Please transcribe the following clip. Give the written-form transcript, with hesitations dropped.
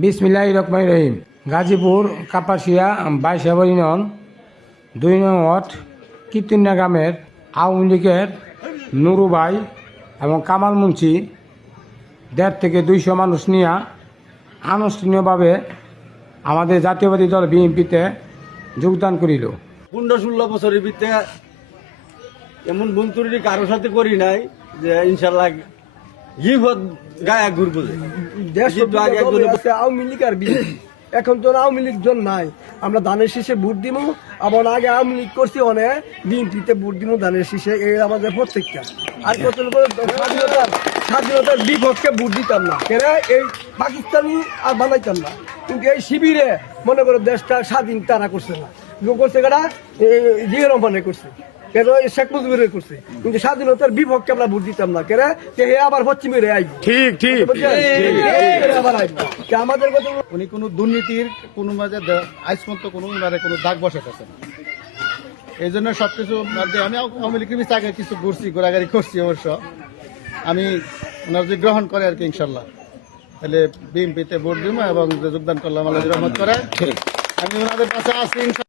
বিসমিল্লাহির রহমানির রহিম। গাজীপুর কাপাসিয়া 22 নম্বর ইউনিয়ন 2 নং ওয়ার্ড কীর্তনিয়া গ্রামের আওয়ামী লীগের নুরু ভাই এবং কামাল মুন্সি 1.5 থেকে 200 মানুষ নিয়ে আনুষ্ঠানিকভাবে আমাদের জাতীয়বাদী দল বিএনপিতে যোগদান করিল। 15-16 বছরের ভিতরে এমন বন্ধুরি কারোর সাথে করি নাই যে ইনশাল্লাহ গিফত গায়ে ঘুরবো। আওয়ামী লীগ আর বিএনপি এখন তো আওয়ামী লীগ জন নাই, আমরা ধানের শীষে ভোট দিব। আবার আগে আওয়ামী লীগ করছি অনেক, বিএনপিতে ভোট দিব ধানের শীষে। এই আমাদের প্রত্যেকটা আর কত স্বাধীনতার বিপক্ষে ভোট দিতাম না, কেন এই পাকিস্তানি আর বানাইতাম না। কিন্তু এই শিবিরে মনে করো দেশটা স্বাধীন তারা করছে না, করছে কারা জিয়া রহমানে করছে, কেন শেখ মুজিবের করছে। কিন্তু স্বাধীনতার বিপক্ষে আমরা ভোট দিতাম না, কেন হে আবার পশ্চিমের আইব। ঠিক ঠিক আবার আইব আমাদের কথা। উনি কোনো দুর্নীতির কোনো মাঝে আজ পর্যন্ত কোনো উনারে কোনো দাগ বসাতেছে না। এই জন্য সবকিছু আমি আওয়ামী লীগের বিষয়ে আগে কিছু ঘুরছি, ঘোরাঘুরি করছি অবশ্য। আমি ওনার যে গ্রহণ করে আর কি ইনশাল্লাহ, তাহলে বিএনপিতে ভোট দিব এবং যোগদান করলাম আল্লাহ রহমত করে। আমি ওনাদের কাছে আছি।